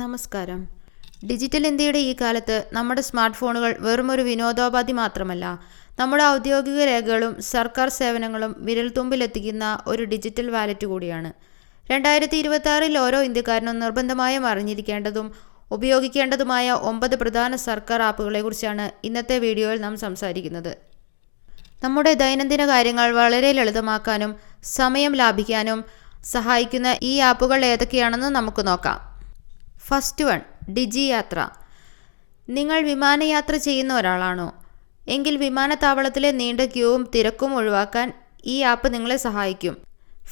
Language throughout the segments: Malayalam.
നമസ്കാരം. ഡിജിറ്റൽ ഇന്ത്യയുടെ ഈ കാലത്ത് നമ്മുടെ സ്മാർട്ട് ഫോണുകൾ വെറുമൊരു വിനോദോപാധി മാത്രമല്ല, നമ്മുടെ ഔദ്യോഗിക രേഖകളും സർക്കാർ സേവനങ്ങളും വിരൽത്തുമ്പിലെത്തിക്കുന്ന ഒരു ഡിജിറ്റൽ വാലറ്റ് കൂടിയാണ്. 2026 ഓരോ ഇന്ത്യക്കാരനും നിർബന്ധമായും അറിഞ്ഞിരിക്കേണ്ടതും ഉപയോഗിക്കേണ്ടതുമായ 9 പ്രധാന സർക്കാർ ആപ്പുകളെക്കുറിച്ചാണ് ഇന്നത്തെ വീഡിയോയിൽ നാം സംസാരിക്കുന്നത്. നമ്മുടെ ദൈനംദിന കാര്യങ്ങൾ വളരെ ലളിതമാക്കാനും സമയം ലാഭിക്കാനും സഹായിക്കുന്ന ഈ ആപ്പുകൾ ഏതൊക്കെയാണെന്ന് നമുക്ക് നോക്കാം. ഫസ്റ്റ് വൺ, ഡിജി യാത്ര. നിങ്ങൾ വിമാനയാത്ര ചെയ്യുന്ന ഒരാളാണോ? എങ്കിൽ വിമാനത്താവളത്തിലെ നീണ്ട ക്യൂവും തിരക്കും ഒഴിവാക്കാൻ ഈ ആപ്പ് നിങ്ങളെ സഹായിക്കും.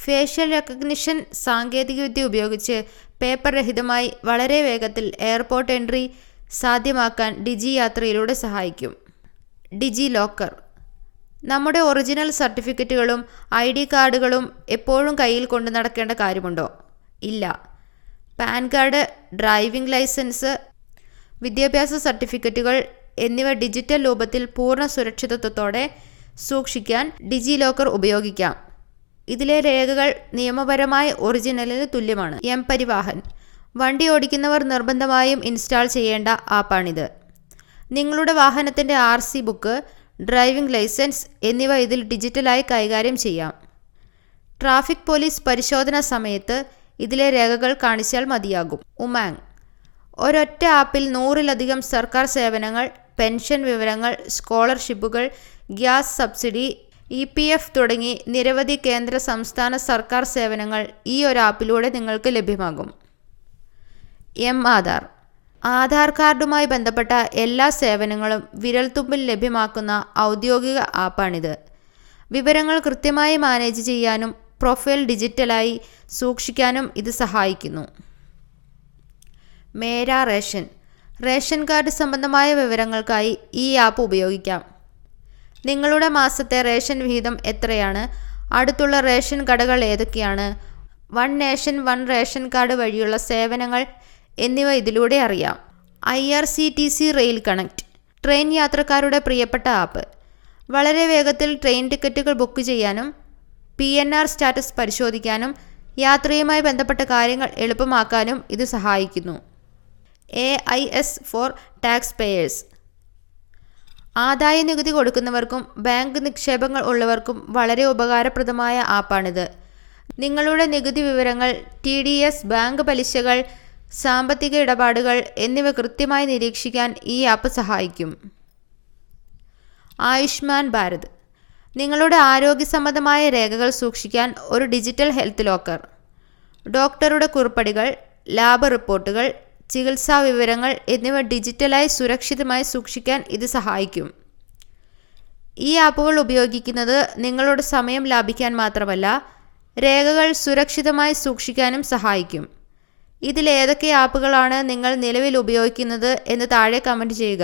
ഫേഷ്യൽ റെക്കഗ്നിഷൻ സാങ്കേതികവിദ്യ ഉപയോഗിച്ച് പേപ്പർ രഹിതമായി വളരെ വേഗത്തിൽ എയർപോർട്ട് എൻട്രി സാധ്യമാക്കാൻ ഡിജി യാത്രയിലൂടെ സഹായിക്കും. ഡിജി ലോക്കർ. നമ്മുടെ ഒറിജിനൽ സർട്ടിഫിക്കറ്റുകളും ID കാർഡുകളും എപ്പോഴും കയ്യിൽ കൊണ്ടു നടക്കേണ്ട കാര്യമുണ്ടോ? ഇല്ല. പാൻ കാർഡ്, ഡ്രൈവിംഗ് ലൈസൻസ്, വിദ്യാഭ്യാസ സർട്ടിഫിക്കറ്റുകൾ എന്നിവ ഡിജിറ്റൽ രൂപത്തിൽ പൂർണ്ണ സുരക്ഷിതത്വത്തോടെ സൂക്ഷിക്കാൻ ഡിജി ലോക്കർ ഉപയോഗിക്കാം. ഇതിലെ രേഖകൾ നിയമപരമായ ഒറിജിനലിന് തുല്യമാണ്. പരിവാഹൻ. വണ്ടി ഓടിക്കുന്നവർ നിർബന്ധമായും ഇൻസ്റ്റാൾ ചെയ്യേണ്ട ആപ്പാണിത്. നിങ്ങളുടെ വാഹനത്തിൻ്റെ RC ബുക്ക്, ഡ്രൈവിംഗ് ലൈസൻസ് എന്നിവ ഇതിൽ ഡിജിറ്റലായി കൈകാര്യം ചെയ്യാം. ട്രാഫിക് പോലീസ് പരിശോധന സമയത്ത് ഇതിലെ രേഖകൾ കാണിച്ചാൽ മതിയാകും. ഉമാങ്. ഒരൊറ്റ ആപ്പിൽ 100-ലധികം സർക്കാർ സേവനങ്ങൾ, പെൻഷൻ വിവരങ്ങൾ, സ്കോളർഷിപ്പുകൾ, ഗ്യാസ് സബ്സിഡി, EPF തുടങ്ങി നിരവധി കേന്ദ്ര സംസ്ഥാന സർക്കാർ സേവനങ്ങൾ ഈ ഒരു ആപ്പിലൂടെ നിങ്ങൾക്ക് ലഭ്യമാകും. ആധാർ. ആധാർ കാർഡുമായി ബന്ധപ്പെട്ട എല്ലാ സേവനങ്ങളും വിരൽത്തുമ്പിൽ ലഭ്യമാക്കുന്ന ഔദ്യോഗിക ആപ്പാണിത്. വിവരങ്ങൾ കൃത്യമായി മാനേജ് ചെയ്യാനും പ്രൊഫൈൽ ഡിജിറ്റലായി സൂക്ഷിക്കാനും ഇത് സഹായിക്കുന്നു. മേരാ റേഷൻ. റേഷൻ കാർഡ് സംബന്ധമായ വിവരങ്ങൾക്കായി ഈ ആപ്പ് ഉപയോഗിക്കാം. നിങ്ങളുടെ മാസത്തെ റേഷൻ വിഹിതം എത്രയാണ്? അടുത്തുള്ള റേഷൻ കടകൾ ഏതൊക്കെയാണ്? One nation one ration card വഴിയുള്ള സേവനങ്ങൾ എന്നിവ ഇതിലൂടെ അറിയാം. IRCTC rail connect. ട്രെയിൻ യാത്രക്കാരുടെ പ്രിയപ്പെട്ട ആപ്പ്. വളരെ വേഗത്തിൽ ട്രെയിൻ ടിക്കറ്റുകൾ ബുക്ക് ചെയ്യാനും PNR സ്റ്റാറ്റസ് പരിശോധിക്കാനും യാത്രയുമായി ബന്ധപ്പെട്ട കാര്യങ്ങൾ എളുപ്പമാക്കാനും ഇത് സഹായിക്കുന്നു. AIS four tax payers. ആദായ നികുതി കൊടുക്കുന്നവർക്കും ബാങ്ക് നിക്ഷേപങ്ങൾ ഉള്ളവർക്കും വളരെ ഉപകാരപ്രദമായ ആപ്പാണിത്. നിങ്ങളുടെ നികുതി വിവരങ്ങൾ, TDS, ബാങ്ക് പലിശകൾ, സാമ്പത്തിക ഇടപാടുകൾ എന്നിവ കൃത്യമായി നിരീക്ഷിക്കാൻ ഈ ആപ്പ് സഹായിക്കും. ആയുഷ്മാൻ ഭാരത്. നിങ്ങളുടെ ആരോഗ്യ സംബന്ധമായ രേഖകൾ സൂക്ഷിക്കാൻ ഒരു ഡിജിറ്റൽ ഹെൽത്ത് ലോക്കർ. ഡോക്ടറുടെ കുറിപ്പടികൾ, ലാബ് റിപ്പോർട്ടുകൾ, ചികിത്സാ വിവരങ്ങൾ എന്നിവ ഡിജിറ്റലായി സുരക്ഷിതമായി സൂക്ഷിക്കാൻ ഇത് സഹായിക്കും. ഈ ആപ്പുകൾ ഉപയോഗിക്കുന്നത് നിങ്ങളുടെ സമയം ലാഭിക്കാൻ മാത്രമല്ല, രേഖകൾ സുരക്ഷിതമായി സൂക്ഷിക്കാനും സഹായിക്കും. ഇതിൽ ഏതൊക്കെ ആപ്പുകളാണ് നിങ്ങൾ നിലവിൽ ഉപയോഗിക്കുന്നത് എന്ന് താഴെ കമൻറ്റ് ചെയ്യുക.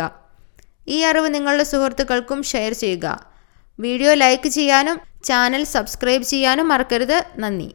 ഈ അറിവ് നിങ്ങളുടെ സുഹൃത്തുക്കൾക്കും ഷെയർ ചെയ്യുക. വീഡിയോ ലൈക്ക് ചെയ്യാനും ചാനൽ സബ്സ്ക്രൈബ് ചെയ്യാനും മറക്കരുത്. നന്ദി.